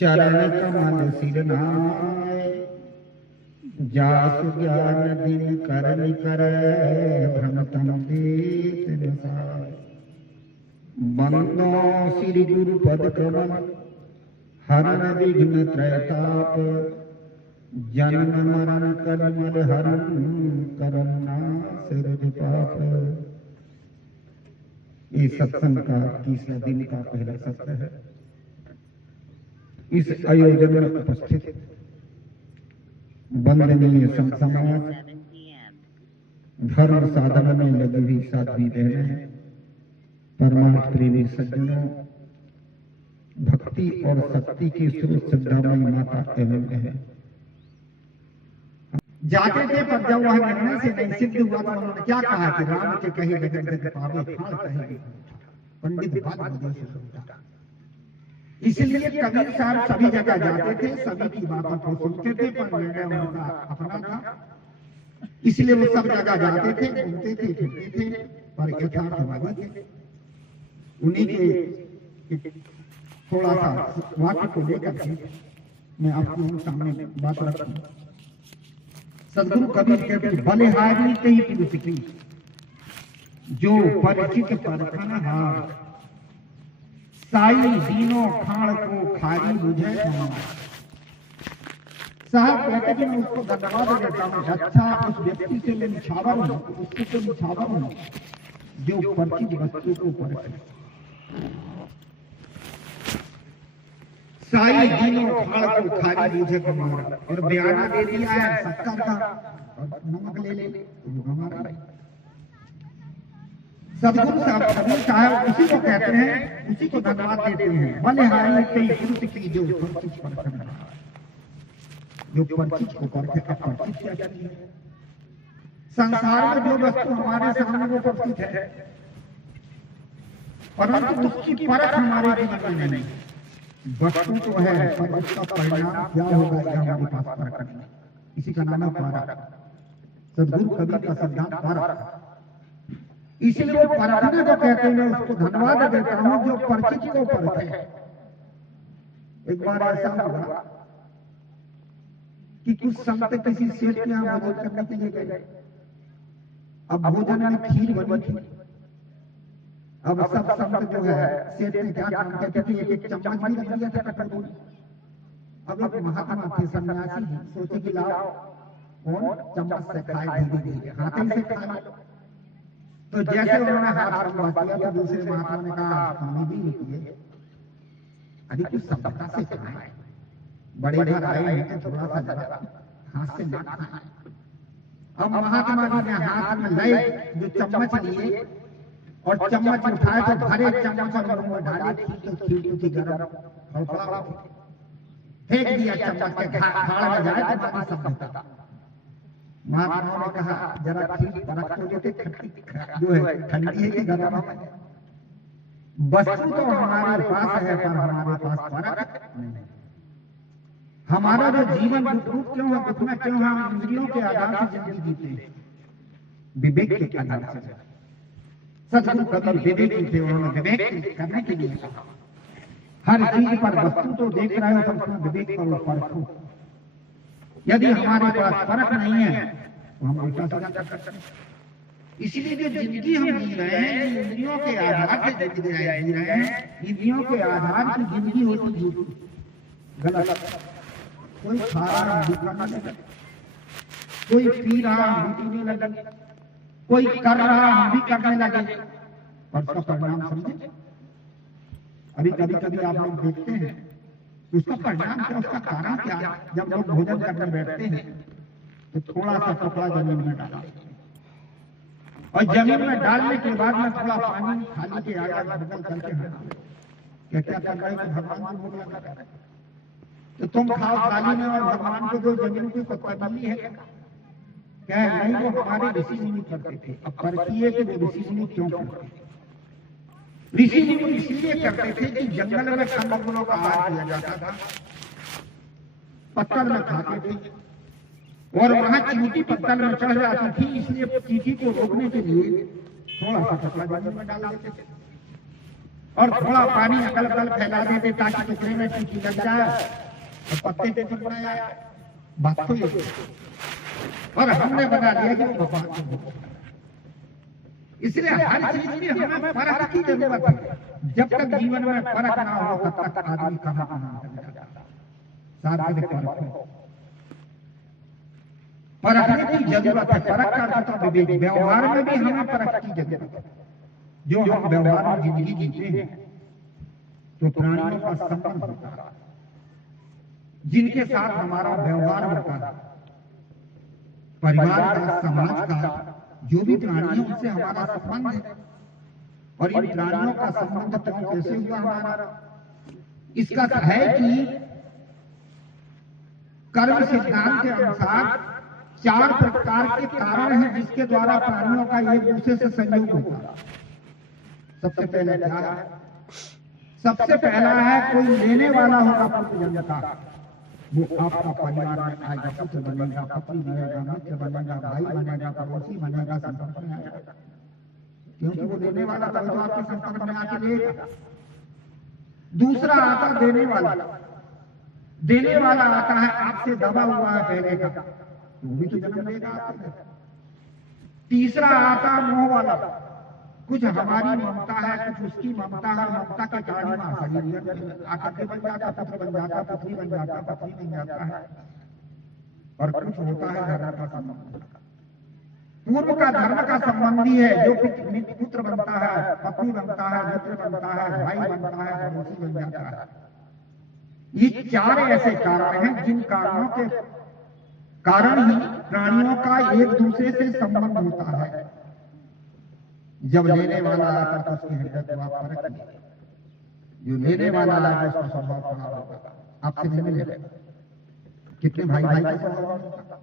चरण कमल सिर नाय, जासु ज्ञान दिन करन करे, भ्रमतम देत नसाय। बंदो श्री गुरु पद कमल, हरण विघ्न त्रयताप, जन्म मरण कलमल हरण, करना सिर पाप। ये सत्संग का 21वां दिन का पहला सत्र है। इस आयोजन में उपस्थित वंदनीय संत समाज, धर्म साधन में लगी हुई साध्वी बहनें, परमार्थ प्रेमी सज्जनों, भक्ति और शक्ति की सुरत श्रद्धामयी माता एवं बहन, जाते थे पर जब वह निर्णय से नहीं सिद्ध हुआ तो उन्होंने क्या कहा कि राम के कहे जगत जगत पावे, फाड़ कहे पंडित बात विदेश सुनता। इसलिए कबीर साहब सभी जगह जाते थे, सभी की बातों को सुनते थे, पर निर्णय उनका अपना था। इसलिए वो सब जगह जाते थे, घूमते थे, फिरते थे, पर यथार्थवादी थे। उन्हीं के थोड़ा सा वाक्य को लेकर के मैं आपको सामने बात रखता हूँ। सदगुरु कबीर कहते बलिहारी कही पुरुष की, जो परिचित परखन हार, साई दीनों खाड़ को खारी बुझे हमार। साहब कहते कि मैं उसको धन्यवाद देता हूँ, अच्छा उस व्यक्ति से मैं निछावर हूँ, उससे तो निछावर हूँ जो परिचित वस्तु को परखे। साई दीनों खाड़ को खारी बुझे हमारा, और बयाना दे दिया है सत्ता का, नमक ले ले तो हमारा। सदगुरु साहब कबीर साहब उसी को कहते हैं, उसी को धन्यवाद देते हैं। बलिहारी कई पुरुष की, जो परिचित परखन हार, जो परिचित को परखे अपरिचित क्या जाती है। संसार में जो वस्तु हमारे सामने वो परिचित है, परंतु उसकी परख हमारे जीवन में नहीं। वस्तु तो है, पर उसका परिणाम क्या होगा यह हमारे पास परख नहीं। इसी का नाम है परख। सदगुरु कबीर का सिद्धांत परख। इसलिए परखने को कहते हैं, उसको धन्यवाद देता हूं जो परिचित को परखे। एक बार ऐसा हुआ कि कुछ संत किसी सेठ के यहाँ भोजन करने के लिए गए। अब भोजन में खीर बनी थी। अब सब संत जो है सेठ ने क्या काम करते थे, एक चम्मच भी रख दिया था कटोरी। अब एक महात्मा थे सन्यासी, सोचे कि लाओ कौन चम्मच से खाए, धीरे हाथ ही से खाए। तो जैसे उन्होंने हाथ लंबा किया तो दूसरे महात्मा ने कहा स्वामी जी रुकिए, अरे कुछ सभ्यता से खाए, बड़े घर आए हैं तो थोड़ा सा जरा हाथ से ना खाए। अब महात्मा जी ने हाथ में लए जो चम्मच लिए और चम्मच उठाए तो भरे चम्मच और मुंह में डाले, तो खीर थी गरम, फेंक दिया चम्मच के खाड़ में जाए तो बाकी सभ्यता। महात्मा ने कहा जरा खीर परख तो देते, जो है ठंडी है कि गरम है। वस्तु तो हमारे पास है, पर हमारे पास परख नहीं। हमारा जो जीवन दुख क्यों है, दुख में क्यों हम इंद्रियों के आधार से जिंदगी जीते हैं, विवेक के आधार से। सदगुरु कबीर विवेक थे, उन्होंने विवेक करने के लिए कहा हर चीज पर वस्तु तो देख रहे हो तो उसमें विवेक करो, परखो। यदि हमारे पास परख नहीं है तो हम उल्टा सीधा कर सकते हैं। इसलिए जो जिंदगी हम जी रहे हैं, इंद्रियों के आधार से जी रहे हैं, इंद्रियों के आधार से जिंदगी होती झूठी, गलत। कोई खा रहा हम भी खाने लगे, कोई पी रहा हम भी पीने लगे, कोई कर रहा हम भी करने लगे, और उसका परिणाम समझे। अभी कभी कभी आप लोग देखते हैं उसका परिणाम क्या, उसका कारण क्या। जब लोग भोजन करने बैठते हैं तो थोड़ा सा कपड़ा जमीन में डालते हैं, और जमीन में डालने के बाद में थोड़ा पानी थाली के आगे बदल करके क्या क्या कर रहे हैं, भगवान को भोग लगा रहे हैं। तो तुम खाओ थाली में और भगवान को जो जमीन की पत्थरली है क्या है, नहीं वो हमारे ऋषि मुनि करते थे। अब परखिए कि वो ऋषि मुनि क्यों करते थे। ऋषि मुनि इसलिए करते थे कि जंगल में कंदमूलों का आहार किया जाता था, पत्थर में खाते थे, और वहां चींटी पत्थर में चढ़ जाती थी, इसलिए चींटी को रोकने के लिए थोड़ा सा कपड़ा जमीन में डाल देते थे। और थोड़ा पानी अगल बगल फैला देते ताकि टुकड़े में चींटी लग जाए और पत्ते पे टुकड़ा जाए। बात तो ये और हमने बना लिया कि भगवान को, इसलिए हर चीज में हमें फर्क की जरूरत है। जब तक जीवन में फर्क ना हो तब तक आदमी कहाँ कहाँ सार्वजनिक परखने की जरूरत है। परख का अर्थ होता विवेक। व्यवहार में भी हमें परख की जरूरत है। जो हम व्यवहार में जिंदगी जीते हैं तो प्राणियों का संबंध होता है, जिनके साथ हमारा व्यवहार होता है, परिवार का, समाज का, जो भी प्राणी है उनसे हमारा संबंध है। और इन प्राणियों का संबंध तो कैसे हुआ हमारा? इसका है कि कर्म सिद्धांत के अनुसार 4 प्रकार के कारण हैं जिसके द्वारा प्राणियों का एक दूसरे से संयोग होता है। सबसे पहले क्या है? सबसे पहला है कोई लेने वाला होगा पुत्र जन्म का, वो आपका परिवार में आएगा, पुत्र बनेगा, पत्नी बनेगा, मित्र बनेगा, भाई बनेगा, पड़ोसी बनेगा, संपर्क में आएगा। क्योंकि वो लेने वाला था तो आपके संपर्क में आके लेगा। दूसरा आता देने वाला। देने वाला आता है आपसे दबा हुआ है पहले का, वो भी तो जन्म लेगा आपसे। तीसरा आता मोह वाला, कुछ हमारी ममता है, कुछ उसकी ममता है, ममता के कारण आकर के बन जाता, पुत्र बन जाता, पत्नी बन जाता, पत्नी बन जाता है। और कुछ होता है धर्म का संबंध। पूर्व का धर्म का संबंधी है, जो पुत्र बनता है, पत्नी बनता है, मित्र बनता है, भाई बनता है, पड़ोसी बन जाता है। ये 4 ऐसे कारण हैं जिन कारणों के कारण ही प्राणियों का एक दूसरे से संबंध होता है। जब लेने वाला आता तो उसकी हृदय को आप परख लीजिए। जो लेने वाला आया उसका स्वभाव खराब होगा, आपसे नहीं मिलेगा। कितने भाई भाई का स्वभाव मिलता,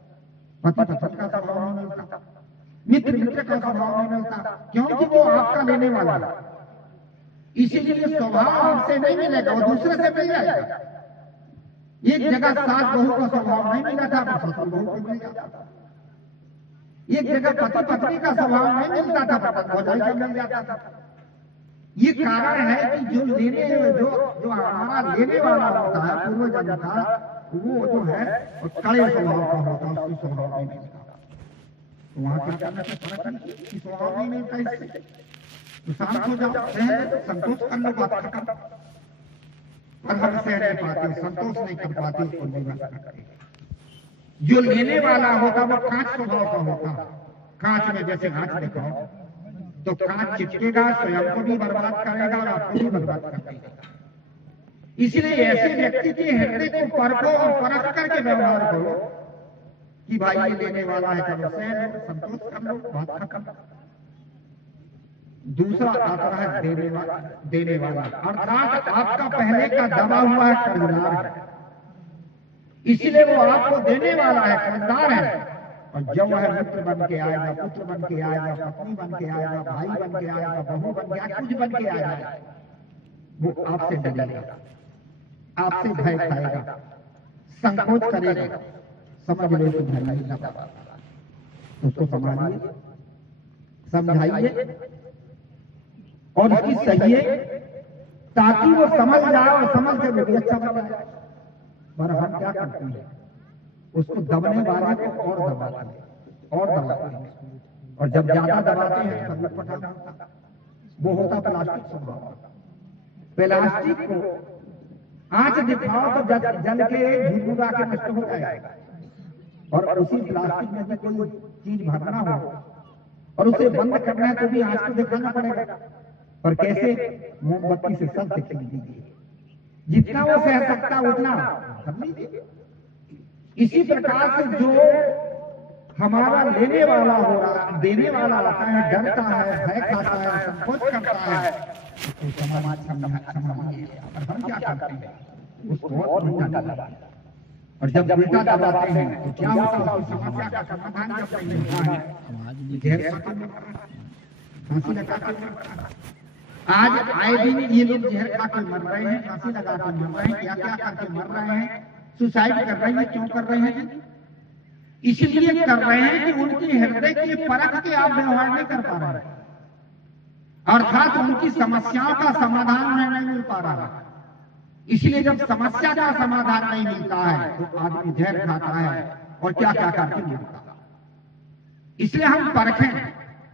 पति पत्नी का स्वभाव नहीं मिलता, मित्र मित्र का स्वभाव नहीं मिलता, क्योंकि वो आपका लेने वाला है। इसीलिए स्वभाव आपसे नहीं मिलेगा, वो दूसरे से मिल जाएगा। एक जगह सास बहू का स्वभाव नहीं मिला था, ससुर बहू को मिल जाता। एक जगह पति पत्नी का स्वभाव नहीं मिलता था, भौजाई को मिल जाता था। ये कारण है कि जो हमारा लेने वाला होता है पूर्व जन्म का, वो जो है कड़े स्वभाव का होता है, उसकी स्वभाव नहीं मिलता। तो वहां क्या करना चाहिए कि स्वभाव नहीं मिलता, इससे तो शांत हो जाओ, संतोष कर लो, बात खत्म। पर हम सह नहीं पाते, संतोष नहीं कर पाते, और नहीं करते। जो लेने वाला होगा वो कांच स्वभाव का होगा। कांच में जैसे कांच दिखाओ तो कांच चिपकेगा, स्वयं को भी बर्बाद करेगा और आपको भी बर्बाद कर देगा। इसलिए ऐसे व्यक्ति के हृदय को परखो और परख करके व्यवहार करो कि भाई ये लेने वाला है, करो सहन, संतोष कर लो, बात खत्म। दूसरा आता है देने वाला, अर्थात आपका पहले का दबा हुआ है, कर्जदार है, इसीलिए वो आपको देने वाला है, कर्जदार है। और जब वह मित्र बन के आएगा, पुत्र बन के आएगा, पत्नी बन के आएगा, भाई बन के आएगा, बहू बन के आएगा, कुछ बन के आएगा, वो आपसे डरेगा, आपसे भय खाएगा, संकोच करेगा। समझ लो तो भय नहीं लगा, उसको संभालिए, समझाइए और उसकी सहिए, ताकि वो समझ जाए और समझ के भी अच्छा बन जाए। पर हम क्या करते हैं, उसको दबने वाले को और दबाते हैं और दबाते हैं, और जब ज्यादा दबाते हैं तब लटपटा होता। वो होता प्लास्टिक स्वभाव। प्लास्टिक को आंच दिखाओ तो जल के झुरझुरा के नष्ट हो जाएगा। और उसी प्लास्टिक में भी कोई चीज भरना हो और उसे बंद करना है तो भी आंच को दिखाना पड़ेगा। पर कैसे? मोमबत्ती से सब दिख दीजिए, जितना वो सह सकता उतना कर लीजिए। इसी प्रकार से जो हमारा लेने वाला हो रहा, देने वाला आता है, डरता है, भय खाता है, संकोच करता है, तो समाज संभालिए। और हम क्या करते हैं, उसको और उल्टा दबाते। और जब उल्टा दबाते हैं तो क्या होता है, उस समस्या का समाधान जब नहीं होता है, जहर खा के फांसी लगा के मरता है। आज आए दिन ये लोग जहर खा के मर रहे हैं, फांसी लगा के मर रहे हैं, क्या क्या करके मर रहे हैं, सुसाइड कर रहे हैं। क्यों कर रहे हैं? इसलिए कर रहे हैं कि उनके हृदय के परख के आप व्यवहार नहीं कर पा रहे हैं। अर्थात उनकी समस्याओं का समाधान उन्हें नहीं मिल पा रहा है। इसलिए जब समस्या का समाधान नहीं मिलता है तो आदमी जहर खाता है और क्या क्या करके मिलता है। इसलिए हम परखें,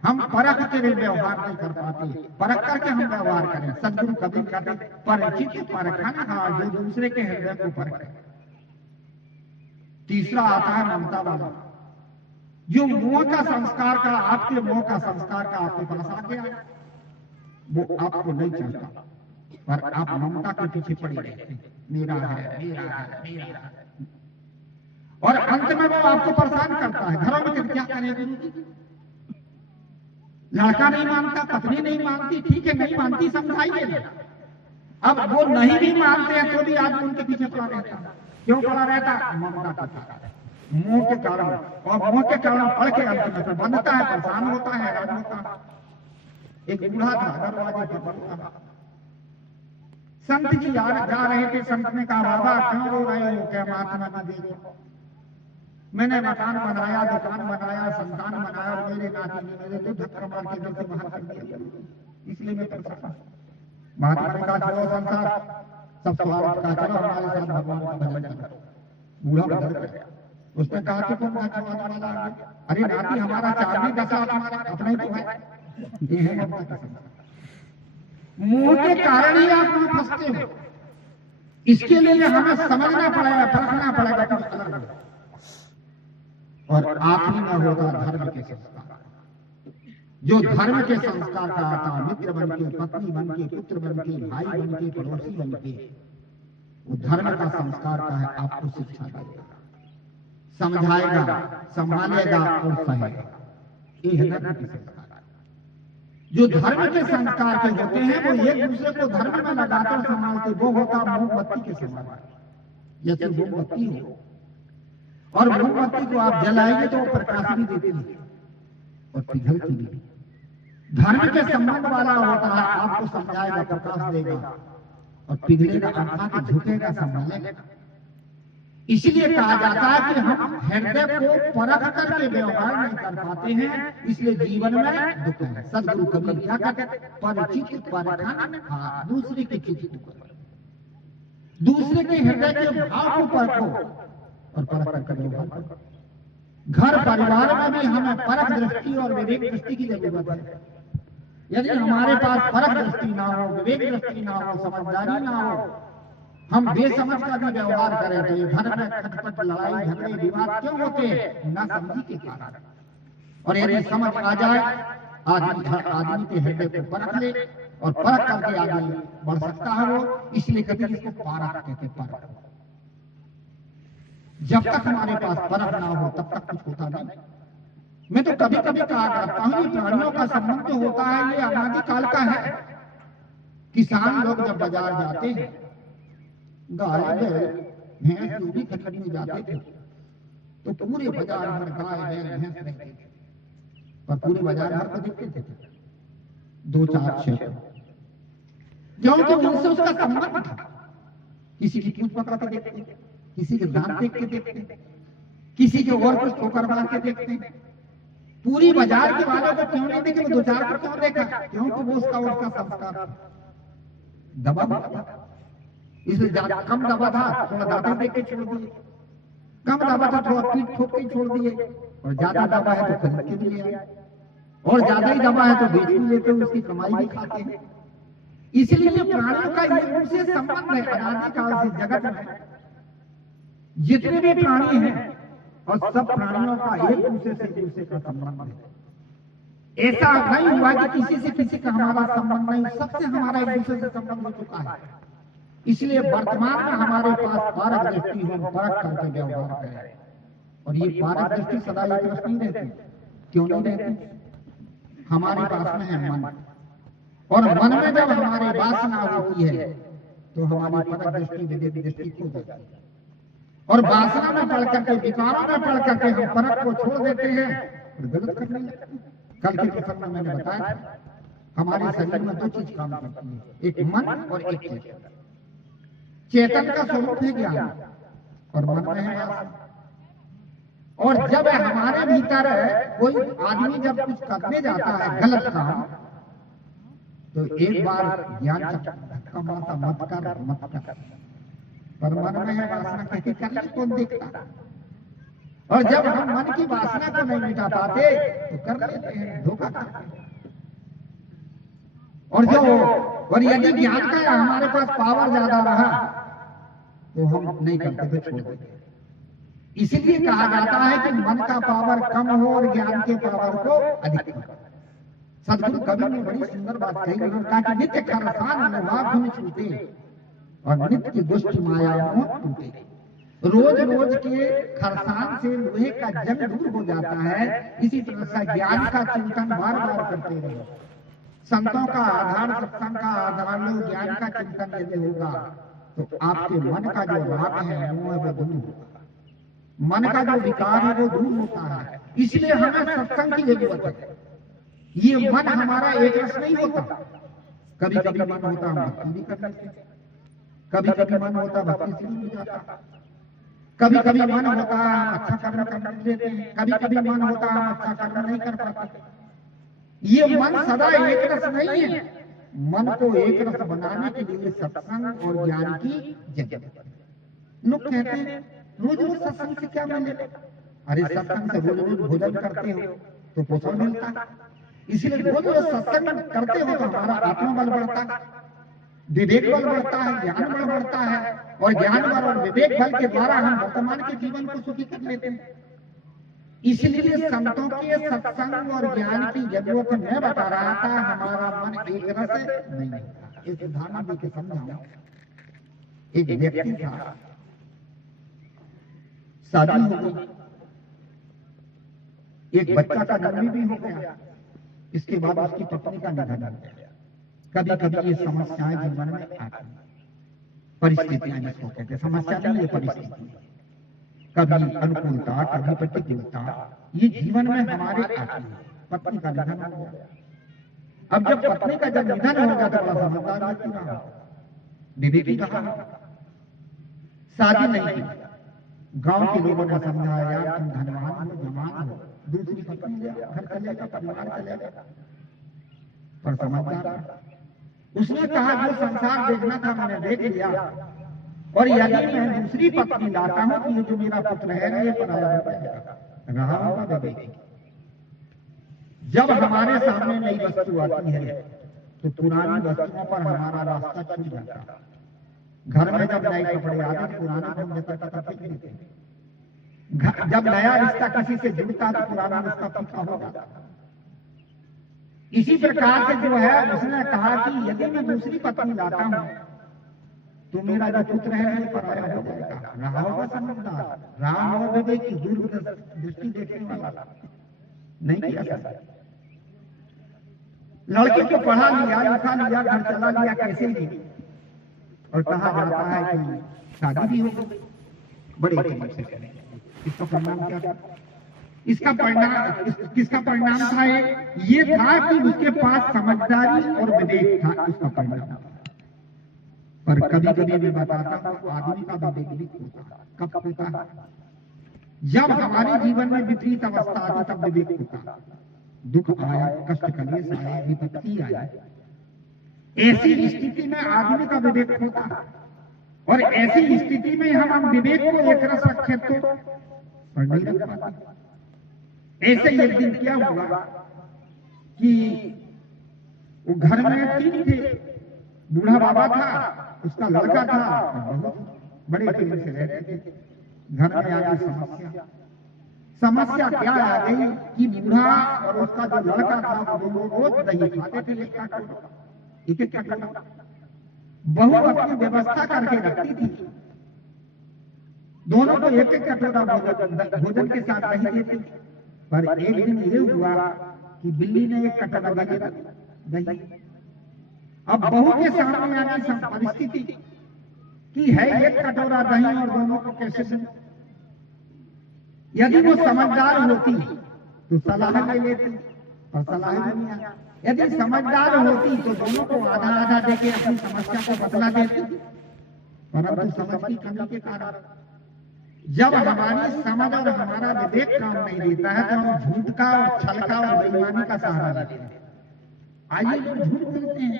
हम परख के व्यवहार नहीं कर पाते, परख करके हम व्यवहार करें। सदगुरु कभी कहते परिचित परखना जो दूसरे के हृदय को परखे। तीसरा आता है ममता वाला, जो मोह का संस्कार का, आपके मोह का संस्कार का आपके पास आ गया, वो आपको नहीं चाहता, पर आप ममता के पीछे पड़े रहते हैं, मेरा है, मेरा है, मेरा है। और अंत में वो आपको परेशान करता है। घरों में क्या करें, लड़का नहीं मानता, पत्नी नहीं मानती, ठीक है नहीं मानती, समझाइए। अब वो नहीं भी मानते हैं तो भी आदमी उनके पीछे पड़ा रहता है। क्यों पड़ा रहता? ममता का कारण, मोह के कारण। और मोह के कारण पढ़ के अंत में बनता है, परेशान होता है, हैरान होता है। एक बूढ़ा था, दरवाजे पर बैठा, संत जी जा रहे थे। संत ने कहा, बाबा क्यों रो रहे हो? क्या महात्मा का देखो, मैंने मकान बनाया, दुकान बनाया, संतान बनाया, और मेरे नाती ने मेरे को धक्का मार के घर से बाहर कर दिया, इसलिए मैं परेशान। महात्मा ने कहा, चलो संसार सब स्वागत का, चलो हमारे साथ भगवान का भजन करो। बूढ़ा बदल गया। उसने कहा कि तुम नाचवाने वाला आ गया। अरे नाती हमारा 4 भी 10 हमारा अपना ही तो है। ये है ममता का संस्कार। मोह के कारण ही आप वहां फंसते हो। इसके लिए हमें समझना पड़ेगा, परखना पड़ेगा कुछ अलग। और आखिरी में होगा धर्म के संस्कार। जो धर्म के संस्कार का आता, मित्र बन के, पत्नी बन के, पुत्र बन के, भाई बन के, पड़ोसी बन के, वो धर्म का संस्कार का है। आपको शिक्षा देगा, समझाएगा, संभालेगा और सहेगा। ये है धर्म के संस्कार। जो धर्म के संस्कार के होते हैं वो एक दूसरे को धर्म में लगाकर संभालते, वो होता मोमबत्ती के समान। जैसे मोमबत्ती हो और मोमबत्ती को आप जलाएंगे तो वो प्रकाश भी देती है और पिघलती भी। धर्म के संबंध वाला होता है, आपको समझाएगा, प्रकाश देगा और पिघलेगा, अर्थात झुकेगा, संभालेगा। इसलिए कहा जाता है कि हम हृदय को परख करके व्यवहार नहीं कर पाते हैं, इसलिए जीवन में दुख है। सदगुरु कबीर क्या कहते हैं? परिचित परखन, दूसरे के चित्त को, दूसरे के हृदय के भाव को परखो और परख करके व्यवहार करो। घर परिवार में भी हमें परख दृष्टि और विवेक दृष्टि की जरूरत है। यदि हमारे पास परख दृष्टि ना हो, विवेक दृष्टि ना हो, समझदारी ना हो, हम बेसमझ का भी व्यवहार करें तो ये घर में खटपट, लड़ाई झगड़े विवाद क्यों होते हैं? ना समझी के कारण। और यदि समझ आ जाए, आदमी के हृदय को परख ले और परख करके आगे बढ़ सकता है वो। इसलिए कभी इसको पारख कहते, परख। जब तक हमारे पास परख ना हो तब तक कुछ होता नहीं। मैं तो कभी कभी कहा करता हूँ, ये प्राणियों का संबंध जो होता है ये अनादि काल का है। किसान लोग जब बाजार जाते हैं, गाय भैंस भी खरीदने जाते थे तो पूरे बाजार में गाय भैंस रहते थे, पर पूरे बाजार भर को देखते थे 2-4 6, क्योंकि उनसे उसका संबंध था। किसी की पूंछ पकड़ के देखते, किसी के दांत देख के देखते, किसी के और कुछ ठोकर मार के देखते। पूरी बाजार के वालों को क्यों नहीं देखे? 2-4 को क्यों देखा? क्योंकि वो उसका संस्कार दबा हुआ था। इसलिए ज्यादा कम दबा था, थोड़ा दांत देख के छोड़ दिए, कम दबा था थोड़ा पीठ ठोक के छोड़ दिए, और ज्यादा दबा है तो खरीद के भी ले आए, और ज्यादा ही दबा है तो बेच भी लेते हैं, उसकी कमाई भी खाते हैं। इसलिए प्राणियों का एक दूसरे से संबंध है। अनादि काल से जगत में जितने भी प्राणी हैं और सब प्राणियों का एक दूसरे का संबंध है। ऐसा नहीं हुआ कि किसी का हमारा संबंध नहीं, सबसे हमारा एक दूसरे से संबंध हो चुका है। इसलिए वर्तमान में हमारे पास पारक दृष्टि हो, परख करके व्यवहार करें। और ये पारक दृष्टि सदा एक दृष्टि नहीं रहती। क्यों नहीं रहती? हमारे पास में है मन, और मन में जब हमारी वासना होती है तो हमारी परक दृष्टि विवेक दृष्टि खो जाती है, और वासना में पड़ करके, विकारों में पड़ करके हम परख को छोड़ देते हैं और गलत करने लगते हैं। कल के प्रसंग में मैंने बताया हमारे शरीर में 2 चीज काम करती है, एक मन और एक चेतन। चेतन का स्वरूप है ज्ञान और मन में है वासना। और जब हमारे भीतर कोई आदमी जब कुछ करने जाता है गलत काम, तो एक बार ज्ञान धक्का मारता, मत कर मत कर, पर मन में है वासना कहती कर ले, कौन देखता। और जब हम मन की वासना को नहीं मिटा पाते तो कर लेते हैं, धोखा करते हैं। और यदि ज्ञान का हमारे पास पावर ज्यादा रहा तो हम नहीं करते थे, छोड़ देते। इसीलिए कहा जाता है कि मन का पावर कम हो और ज्ञान के पावर को अधिक हो। सदगुरु कवि ने बड़ी सुंदर बात कही, उन्होंने कहा कि नित्य खरसान नवाब में छूटे और नित्य दुष्ट माया मोह टूटे। रोज रोज के खरसान से लोहे का जंग दूर हो जाता है, इसी तरह से ज्ञान का चिंतन बार बार करते रहो। संतों का आधार, सत्संग का आधार लो, ज्ञान का चिंतन यदि होगा तो आपके मन का जो राग है वो दूर होगा, मन का जो विकार है वो दूर होता है। इसलिए हमें सत्संग की जरूरत है। ये मन हमारा एक रस नहीं होता। कभी कभी मन होता हम भक्ति भी कर लेते, कभी कभी मन होता भक्ति से भी जाता, कभी कभी मन होता हम अच्छा कर्म कर लेते हैं, कभी कभी मन होता हम अच्छा कर्म नहीं कर पाते। ये मन सदा एक रस नहीं है। मन को एक रस बनाने के लिए सत्संग और ज्ञान की जरूरत। लोग कहते हैं रोज रोज सत्संग से क्या मिलेगा? अरे सत्संग से रोज रोज भोजन करते हो तो पोषण मिलता है, इसलिए रोज रोज सत्संग करते हो तो हमारा आत्मबल बढ़ता है, विवेक बल बढ़ता है, ज्ञान बल बढ़ता है, और ज्ञान बल और विवेक बल के द्वारा हम वर्तमान के जीवन को सुखी कर लेते हैं। इसलिए संतों के सत्संग और ज्ञान की जरूरत मैं बता रहा था। हमारा मन एक रस नहीं होता। एक उदाहरण देके समझाऊं। एक व्यक्ति था, शादी हो गई, एक बच्चा का जन्म भी हो गया, इसके बाद उसकी पत्नी का निधन हो गया। कभी कभी ये समस्याएं जीवन में आती, परिस्थितियां जिसको कहते हैं, समस्या नहीं, ये परिस्थिति, कभी अनुकूलता कभी प्रतिकूलता, ये जीवन में हमारे आती है। पत्नी का निधन हो गया। अब जब पत्नी का जब निधन हो गया तो बड़ा समझदार व्यक्ति रहा, विवेकी रहा, शादी नहीं की। गांव के लोगों ने समझाया तुम धनवान हो, जवान हो, दूसरी पत्नी ले, घर चलेगा, परिवार चलेगा, पर समझदार। उसने कहा जो संसार देखना था मैंने देख लिया, और यदि मैं दूसरी पत्नी लाता हूं तो ये जो मेरा पुत्र है ये पराया हो जाएगा, रहा होगा विवेक। जब हमारे सामने नई वस्तु आती है तो पुरानी वस्तुओं पर हमारा रास्ता छूट जाता है। घर में जब नए कपड़े आते तो पुराना हम जैसा तथा फेंक देते हैं। जब नया रिश्ता किसी से जुड़ता तो पुराना रिश्ता फीका हो जाता। इसी प्रकार से जो है उसने कहा कि यदि मैं दूसरी पत्नी लाता हूं तो मेरा जो पुत्र है वो पराया हो जाएगा, रहा होगा समझदार, रहा होगा विवेकी, दूर दृष्टि देखने वाला, नहीं किया सकता। लड़के को पढ़ा लिया, लिखा लिया, घर चला लिया, कैसे भी, और कहा जाता है कि शादी भी हो गई, बड़े करीब से करें। इसका परिणाम क्या था? किसका परिणाम था? ये था कि उसके पास समझदारी और विवेक था, उसका परिणाम। पर कभी कभी मैं बताता हूँ आदमी का विवेक भी होता। कब होता? जब हमारे जीवन में विपरीत अवस्था आती तब विवेक होता। दुख आया, कष्ट कलेश आए, विपत्ति आए, ऐसी स्थिति में आदमी का विवेक होता। और ऐसी स्थिति में हम विवेक को एक रस रखे तो नहीं रख पाते। ऐसे एक दिन क्या हुआ कि वो घर में तीन थे, बूढ़ा बाबा था, उसका लड़का था, बहुत बड़े प्रेम से रहते थे। घर में आ गई समस्या क्या आ गई कि बूढ़ा और उसका जो लड़का था वो दोनों रोज दही खाते थे, एक एक कटोरा। बहू अपनी व्यवस्था करके रखती थी, दोनों को एक एक कटोरा भोजन के साथ दही देती। पर एक दिन ये हुआ कि बिल्ली ने एक कटोरा दही, अब बहू के सामने आने परिस्थिति कि है एक कटोरा दही और दोनों को कैसे दूं? यदि वो समझदार होती तो सलाह ले लेती, और सलाह नहीं आया। यदि समझदार होती तो दोनों को आधा आधा देके अपनी समस्या को बतला देती, परंतु समझ की कमी के कारण जब हमारी समझ और हमारा विवेक काम नहीं देता है तो हम झूठ का और छल का और बेईमानी का सहारा लेते हैं। आइए लोग झूठ बोलते हैं,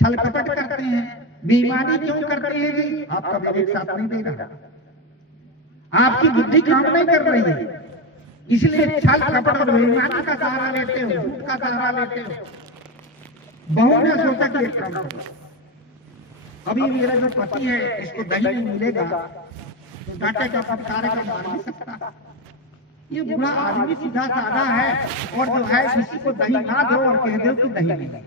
छल कपट करते हैं, बेईमानी क्यों करते हैं जी? आपका विवेक साथ नहीं दे रहा, आपकी बुद्धि काम नहीं कर रही है, इसलिए छल कपट और बेईमानी का सहारा लेते हो, झूठ का सहारा लेते हो। बहू ने सोचा कि एक काम करो, अभी मेरा जो पति है इसको दही नहीं मिलेगा तो डांटेगा, फटकारेगा, मार नहीं सकता। ये बुरा आदमी सीधा साधा है, और जो है किसी को दही ना दो और कह दो कि दही नहीं।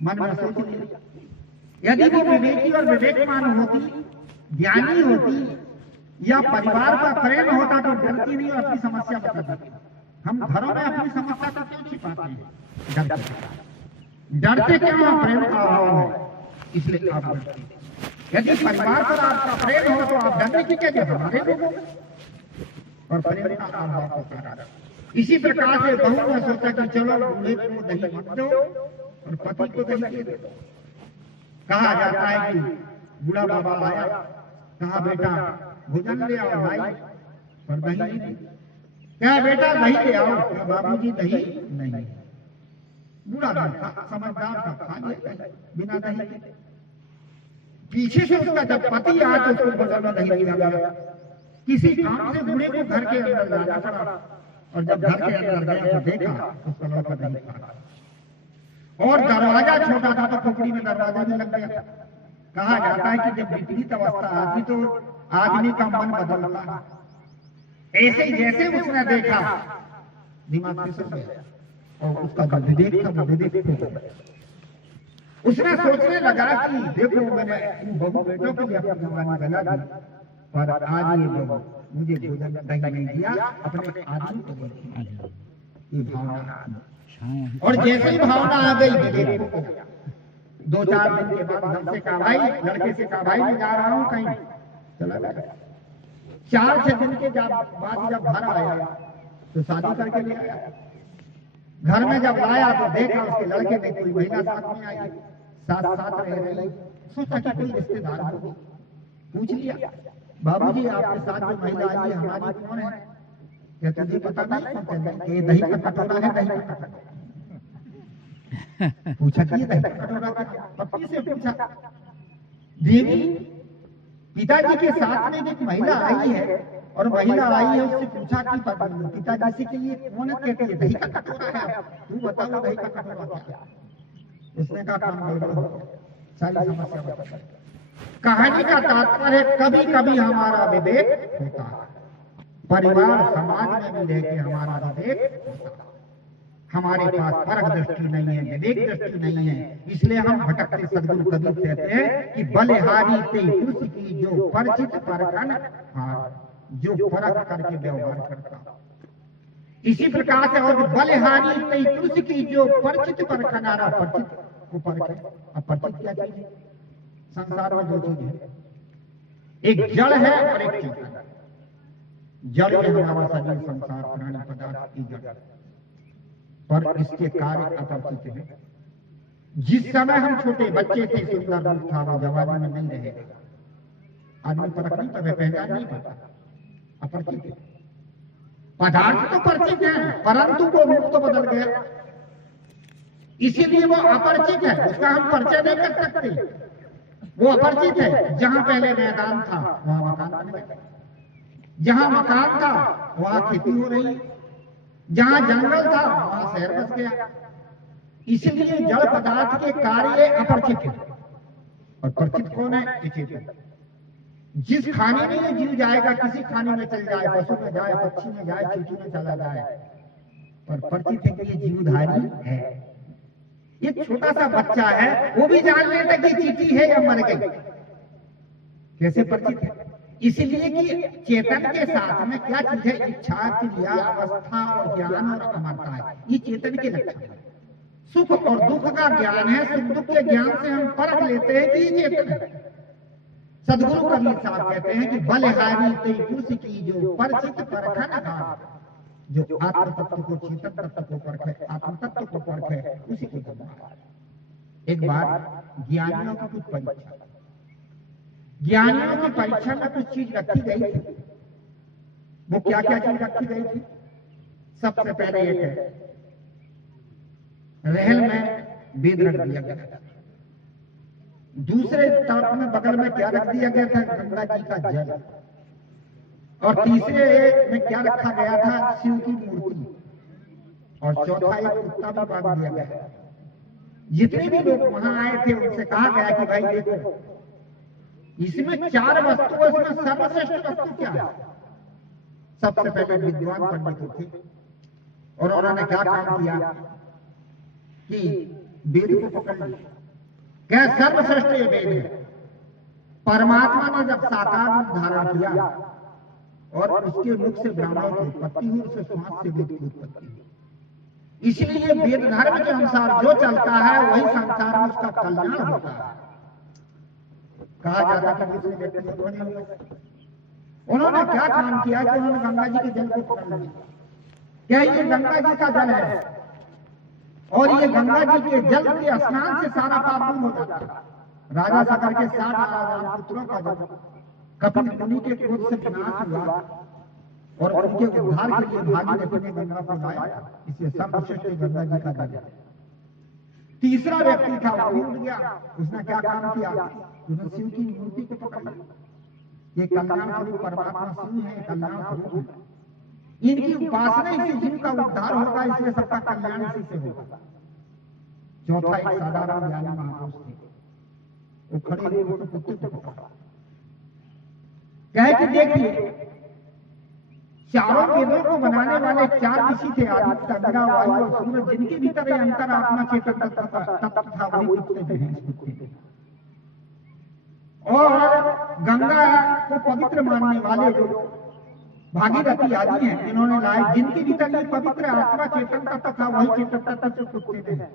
मन में सोच लिया, यदि वो विवेकी और विवेकमान होती, ज्ञानी होती, या परिवार का प्रेम होता तो डरती नहीं और अपनी समस्या बता देती। हम घरों में अपनी समस्या को क्यों छिपाते हैं? डरते क्यों? प्रेम का अभाव है, इसलिए आप डरते हैं। यदि परिवार पर आपका प्रेम हो तो आप डरने की क्या जरूरत? हमारे लोगों और प्रेम का अभाव होता है। इसी प्रकार से बहू ने सोचा कि चलो बूढ़े को दही मत दो और पति को दही दे दो। कहा जाता है कि बूढ़ा बाबा आया, कहा बेटा भोजन ले आओ भाई, पर दही नहीं दी। क्या बेटा दही ले आओ? क्या बाबूजी दही नहीं। बूढ़ा था, समझदार था, खा लिया बिना दही के। पीछे से उसका जब पति आया तो उसको बगल में दही दिया गया। किसी काम से बूढ़े को घर के अंदर जाना पड़ा, और जब घर के अंदर गया तो देखा उसका लड़का दही खा रहा, और दरवाजा छोटा था तो खोपड़ी में दरवाजा में लग गया। कहा जाता है कि जब विपरीत अवस्था आती तो आदमी का मन बदलता है। ऐसे ही जैसे उसने देखा दिमाग फिसल गया, और उसका जो विवेक था वो विवेक खो गया। उसने सोचने लगा कि देखो मैंने इन बहू बेटों को भी अपनी जवानी गला दी, पर आज ये बहू मुझे भोजन दही नहीं दिया, अपने आदमी को देखी। ये भावना, और जैसे ही भावना आ गई विवेक को, 2-4 दिन के बाद हमसे कहा भाई, लड़के से कहा भाई मैं जा रहा हूँ कहीं, चला गया। 4-6 दिन के बाद जब घर आया तो शादी करके ले आया। घर में जब लाया तो देखा उसके लड़के में कोई महिला साथ में आई, साथ रह रही। सोचा कि कोई रिश्तेदार होगी, पूछ लिया बाबूजी आपके साथ जो महिला आई है हमारी कौन है? क्या तुझे पता नहीं? ये दही का कटोरा है, दही का कटोरा। पूछा कि ये दही का कटोरा क्या? पत्नी से पूछा, देवी पिताजी के साथ में एक महिला आई है, और महिला आई है उससे पूछा कि पिताजी से कि ये कौन है? कहती है दही का कटोरा है, तू बताओ दही का कटोरा क्या? उसने कहा काम गड़बड़ हो, सारी समस्या बता। कहानी का तात्पर्य है कभी कभी हमारा विवेक होता है, परिवार समाज में भी रहकर हमारा विवेक होता है। हमारे पास परख दृष्टि नहीं है, विवेक दृष्टि नहीं है, इसलिए हम भटकते। सद्गुरु कबीर कहते हैं कि बलिहारी ते तुलसी की जो परिचित परखन, जो परख करके व्यवहार करता। इसी प्रकार से और बलिहारी ते तुलसी की जो परिचित परखन, आ रहा परिचित को परखे। अब परिचित क्या चीज? संसार में 2 चीज है, एक जड़ है और एक चेतन। जड़ है हमारा शरीर, संसार, प्राणी पदार्थ की जड़, पर इसके कार्य अपरिचित है। जिस समय हम छोटे बच्चे थे सुंदर रूप था, वो जवानी में नहीं रहेगा। आदमी परख नहीं पाता, पहचान नहीं पाता, अपरिचित है। पदार्थ तो परिचित है, परंतु वो रूप तो बदल गया, इसीलिए वो अपरिचित है, उसका हम परिचय नहीं कर सकते। वो अपरिचित है। जहां पहले मैदान था वहां मकान बन गया, जहां मकान था वहां खेती हो रही, जहां जंगल था वहां शहर बस गया। इसलिए जड़ पदार्थ के कार्य अपरिचित है, और परिचित कौन है? चेतन। जिस खाने में ये जीव जाएगा, किसी खाने में चल जाए, पशु में जाए, पक्षी में जाए, चींटी में चला जाए, पर परिचित है कि ये जीवधारी है। ये छोटा सा बच्चा है, वो भी जान लेता कि चींटी है या मर गई। कैसे परिचित है? इसलिए कि चेतन के साथ में क्या चीज है? इच्छा, क्रिया, अवस्था और ज्ञान और अमरता है। ये चेतन के लक्षण है। सुख और दुख का ज्ञान है, सुख दुख के ज्ञान से हम परख लेते हैं कि ये चेतन है। सदगुरु कबीर साहब कहते हैं कि बलिहारी ते तुलसी की जो परिचित परखन भाव, जो आत्म तत्व को, चेतन तत्व को परखे, आत्म तत्व को परखे, उसी को धर्म। एक बार ज्ञानियों की कुछ परीक्षा, ज्ञानियों की परीक्षा में कुछ चीज रखी गई थी। वो क्या क्या चीज रखी गई थी? सबसे पहले एक है रहल में वेद रख दिया गया। दूसरे तरफ में बगल में क्या रख दिया गया था? गंगा जी का जल। और तीसरे में क्या रखा गया था? शिव की मूर्ति। और चौथा एक कुत्ता भी बांध दिया गया। जितने भी लोग वहां आए थे उनसे कहा गया कि भाई देखो, इसमें 4 वस्तु, इसमें सर्वश्रेष्ठ वस्तु क्या है? सबसे पहले विद्वान पंडित थे और उन्होंने क्या काम किया कि वेद को पकड़ लिया। क्या सर्वश्रेष्ठ ये वेद है। परमात्मा ने जब साकार रूप धारण किया और उसके मुख से ब्राह्मणों की उत्पत्ति हुई, उससे श्वास से वेद की उत्पत्ति हुई। इसलिए वेद धर्म के अनुसार जो चलता है वही संसार में उसका कल्याण होता है। कहा जाता है कि दूसरे व्यक्ति को बने हुए। उन्होंने क्या काम किया कि उन्होंने गंगा जी के जल को पकड़ लिया। क्या ये गंगा जी का जल है और ये गंगा जी के जल के स्नान से सारा पाप दूर हो जाता है। राजा सकर के 60 पुत्रों का जब कपिल मुनि के क्रोध से विनाश हुआ और उनके उद्धार के लिए भागीरथी ने गंगा को लाया, इसलिए सर्वश्रेष्ठ गंगा जी का जल है। तीसरा व्यक्ति था, वो उठ गया। उसने क्या काम किया? उसने शिव की मूर्ति को पकड़ लिया। ये कल्याण स्वरूप परमात्मा शिव है, कल्याण स्वरूप है। इनकी उपासना से जीव का उद्धार होगा, इसलिए सबका कल्याण इसी से होगा। चौथा एक साधारण ज्ञानी महापुरुष थे, वो खड़े हुए तो कुत्ते को पकड़ा। कहे कि देखिए, चारों वेदों को बनाने वाले 4 ऋषि थे, आदित्य, अग्नि, वायु और सूर्य, जिनके भीतर ये अंतरात्मा चेतन तत्व था, वही कुत्ते हैं इस कुत्ते में। और गंगा को पवित्र मानने वाले जो भागीरथी आदि हैं, इन्होंने लाए, जिनके भीतर ये पवित्र आत्मा चेतन तत्व था, वही चेतन तत्व कुत्ते में है।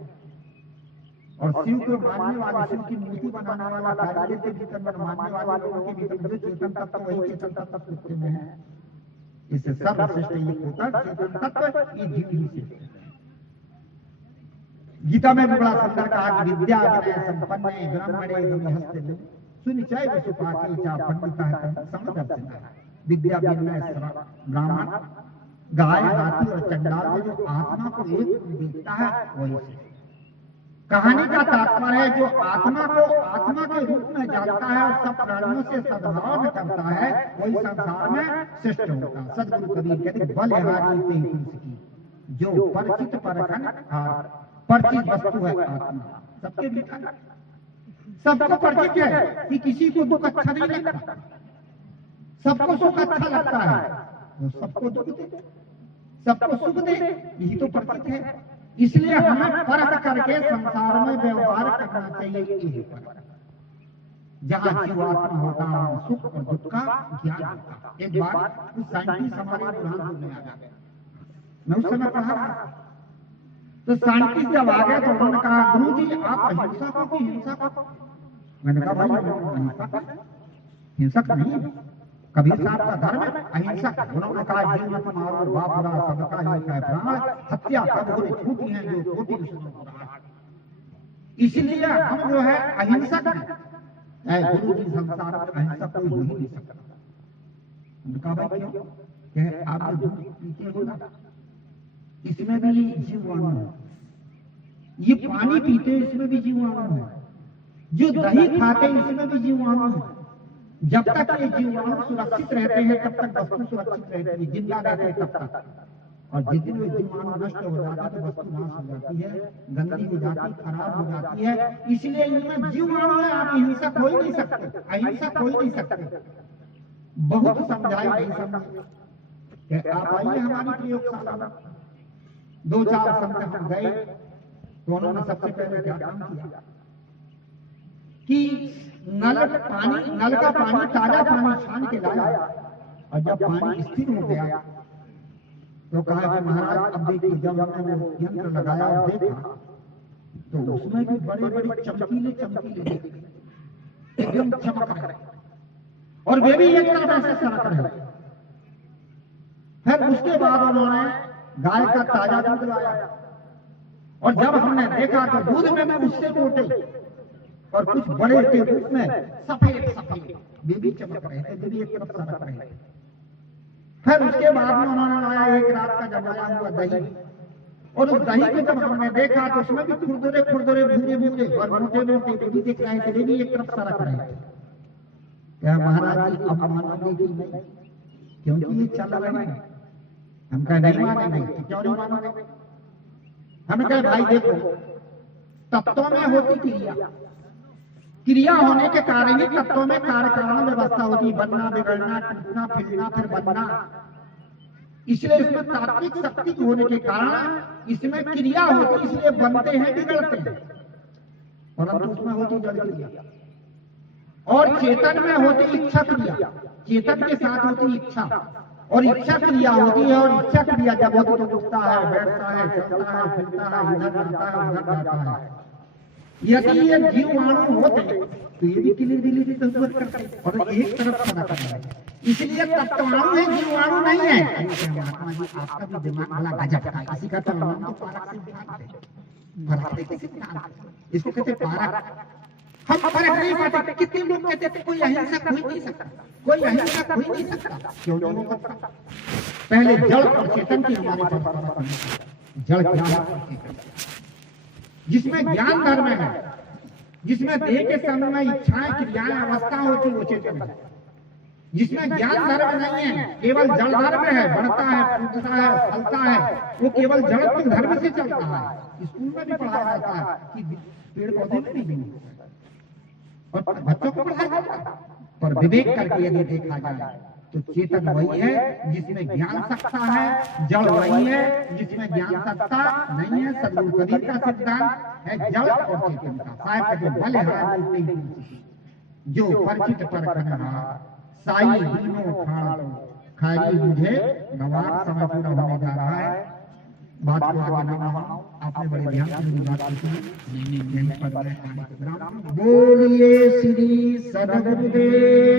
और शिव को मानने वाले, शिव की मूर्ति बनाने वाला, कार्य के भीतर मानने वाले लोगों के भीतर जो चेतन तत्व, वही चेतन तत्व कुत्ते में है। इससे सर्वश्रेष्ठ ये होता चेतन तत्व, ये जीव ही से। गीता में भी बड़ा सुंदर कहा कि विद्या विनय संपन्ने ब्रह्मणे गृहस्थे सुनिचय वसुपाके चा पंडितः समदर्शिनः। विद्या विनय ब्राह्मण, गाय, हाथी और चंडाल में जो आत्मा को एक देखता है वही से। कहानी का तात्पर्य है, जो आत्मा को आत्मा के रूप में जानता है और सब प्राणियों से सद्भाव में करता है, वही संसार में श्रेष्ठ होता है। सदगुरु कबीर कहते बलिहारी ते पुरुष की, जो परिचित परखन हार, परिचित वस्तु है आत्मा। सबके भीतर सबको परिचित है कि किसी को दुख अच्छा नहीं लगता, सबको सुख अच्छा लगता है, वो सबको दुख दे, सबको सुख दे, यही तो परिचित है। इसलिए हमें परख करके संसार में व्यवहार करना चाहिए। यही परख, जहाँ जीवात्मा होता है सुख और दुख का ज्ञान होता है। एक बार कुछ साइंटिस्ट हमारे बुरहानपुर में आ गए, मैं उस समय पढ़ा तो साइंटिस्ट जब आ गए तो उन्होंने कहा, गुरु जी आप अहिंसा को कि हिंसा को? मैंने कहा भाई हिंसक नहीं, कबीर साहब का धर्म अहिंसक। उन्होंने कहा जीव मत मारो, बाप बुरा सबका एक है प्राण, हत्या कब हो छूटी है जो कोटि विष्णु। इसलिए हम जो है अहिंसक हैं। गुरु जी संसार में अहिंसक कोई हो ही नहीं सकता। उन्होंने कहा भाई क्यों? कहे आप जो दूध पीते हो ना, इसमें भी जीवाणु है, ये पानी पीते इसमें भी जीवाणु है, जो दही खाते इसमें भी जीवाणु है। जब तक ये जीवाणु सुरक्षित रहते हैं तब तक वस्तु सुरक्षित रहती है, जिंदा रहते हैं तब तक। और जिस दिन ये जीवाणु नष्ट हो जाता है तो वस्तु नाश हो जाती है, गंदी हो जाती है, खराब हो जाती है। इसलिए इनमें जीवाणु है, आप हिंसक हो ही नहीं सकते, अहिंसक हो ही नहीं सकते। बहुत समझाए नहीं समझे। आप आइए हमारी प्रयोगशाला में। 2-4 संत हम गए तो उन्होंने सबसे पहले क्या काम किया कि नल का पानी ताजा पानी छान के लाया, और जब पानी स्थिर हो गया तो कहा कि महाराज अब देखिए, जब हमने वो यंत्र लगाया और देखा तो उसमें भी बड़े बड़े चमकीले एकदम चमक रहे, और वे भी एक तरफ ऐसे सरक रहे। फिर उसके बाद उन्होंने गाय का ताजा दूध लाया, और जब हमने देखा तो दूध में उससे मोटे और कुछ बड़े के रूप में सफेद वे भी चमक रहे थे, वे भी एक तरफ सरक रहे थे। फिर उसके बाद में उन्होंने लाया एक रात का जमाया हुआ दही, और उस दही को जब हमने देखा तो उसमें भी खुरदुरे खुरदुरे भूरे भूरे और मोटे मोटे तो भी दिख रहे थे, वे भी एक तरफ सरक रहे थे। क्या महाराज जी अब मानोगे कि नहीं, क्योंकि ये चल रहे हैं। हम कह नहीं मानेंगे, क्यों नहीं मानोगे? हम कहे भाई देखो, तत्वों में होती क्रिया, क्रिया होने के कारण ही तत्वों में कार्य कारण व्यवस्था होती, बनना बिगड़ना टूटना फिरना फिर बनना। इसलिए इसमें तात्विक शक्ति होने के कारण इसमें क्रिया होती, इसलिए बनते हैं बिगड़ते हैं, परंतु उसमें होती जड़ क्रिया। और चेतन में होती इच्छा क्रिया, चेतन के साथ होती इच्छा, और इच्छा क्रिया होती है। और इच्छा क्रिया जब होती तो उठता है, बैठता है, चलता है, फिरता है, इधर जाता है, उधर जाता है। यदि ये जीवाणु होते तो ये भी किली दिली की जरूरत करते, और एक तरफ खड़ा कर रहे हैं। इसलिए तत्वाणु है, जीवाणु नहीं है। महात्मा जी आपका भी दिमाग बड़ा गजब का, किसी का तो नाम तो पारक सिद्धांत है, पारक सिद्धांत, इसको कहते पारक। हम फर्क नहीं पाते। कितने लोग कहते थे कोई अहिंसक हो ही नहीं सकता, कोई अहिंसक हो ही नहीं सकता, क्यों नहीं हो सकता? पहले जड़ और चेतन की हमारे जड़ ज्ञान और चेतन, जिसमें ज्ञान धर्म है, जिसमें देह के समय में इच्छाएं क्रियाएं अवस्था होती वो चेतन है। जिसमें ज्ञान धर्म नहीं है, केवल जड़ धर्म है, बढ़ता है, फूटता है, फलता है, वो केवल जड़ धर्म से चलता है। स्कूल में भी पढ़ाया जाता है कि पेड़ पौधे में नहीं, और बच्चों को पढ़ाया जाता है। पर विवेक करके यदि देखा जाए तो चेतन वही है जिसमें ज्ञान सत्ता है, जड़ वही है जिसमें ज्ञान सत्ता नहीं है। सदगुरु कबीर का सिद्धांत है जड़ और चेतन का। साहब जो भले जो परिचित पर कहा साई दीनों खाली मुझे गवार समय पूरा होने जा रहा है। बात को आगे ना बढ़ाओ, आपने बड़े ध्यान से मेरी बात सुनी। बोलिए श्री सदगुरुदेव